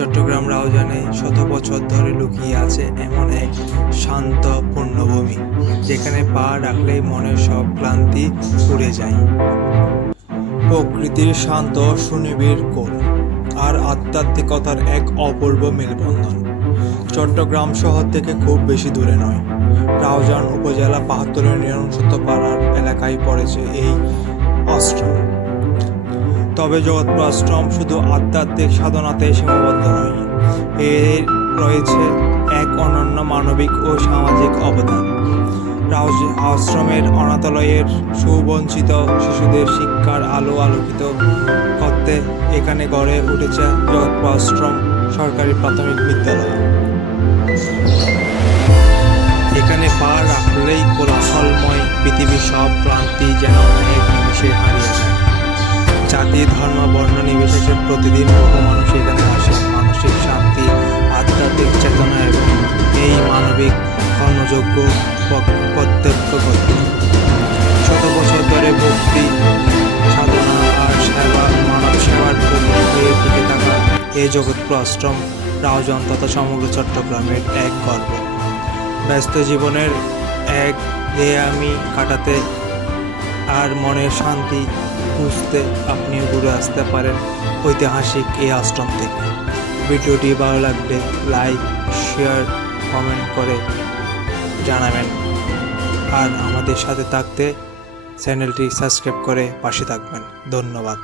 চট্টগ্রাম রাউজানে শত বছর ধরে লুকিয়ে আছে এমন এক শান্ত পূর্ণভূমি, যেখানে পা রাখলেই মনের সব ক্লান্তি উড়ে যায়। প্রকৃতির শান্ত সুনিবিড় কোল আর আধ্যাত্মিকতার এক অপূর্ব মেলবন্ধন। চট্টগ্রাম শহর থেকে খুব বেশি দূরে নয়, রাউজান উপজেলা ৭২-এর নিরংশত-পাড়ার এলাকায় পড়েছে এই আশ্রম। তবে জগৎপুর আশ্রম শুধু আধ্যাত্মিক সাধনাতে সীমাবদ্ধ নয়, এর রয়েছে এক অনন্য মানবিক ও সামাজিক অবদান। আশ্রমের অনাথালয়ের সুবঞ্চিত শিশুদের শিক্ষার আলো আলোকিত করতে এখানে গড়ে উঠেছে জগৎপুর আশ্রম সরকারি প্রাথমিক বিদ্যালয়। এখানে পা রাখলেই কোলাহলময় পৃথিবীর সব ক্লান্তি যেন এক নিমিষে হারিয়ে যায়। জাতি, ধর্ম, বর্ণ নির্বিশেষে প্রতিদিন বহু মানুষ এখানে আসে মানসিক শান্তি, আধ্যাত্মিক চেতনা এবং এই মানবিক কর্মযোগ্য প্রত্যক্ষ করতে। শত বছর ধরে ভক্তি, সাধনা আর মানব সেবার প্রতি হয়ে টিকে থাকা এই জগৎপুর আশ্রম রাউজান তথা সমগ্র চট্টগ্রামের এক গর্ব। ব্যস্ত জীবনের এক আমি কাটাতে আর মনের শান্তি খুঁজতে আপনিও ঘুরে আসতে পারেন ঐতিহাসিক এই আশ্রম থেকে। ভিডিওটি ভালো লাগলে লাইক, শেয়ার, কমেন্ট করে জানাবেন। আর আমাদের সাথে থাকতে চ্যানেলটি সাবস্ক্রাইব করে পাশে থাকবেন। ধন্যবাদ।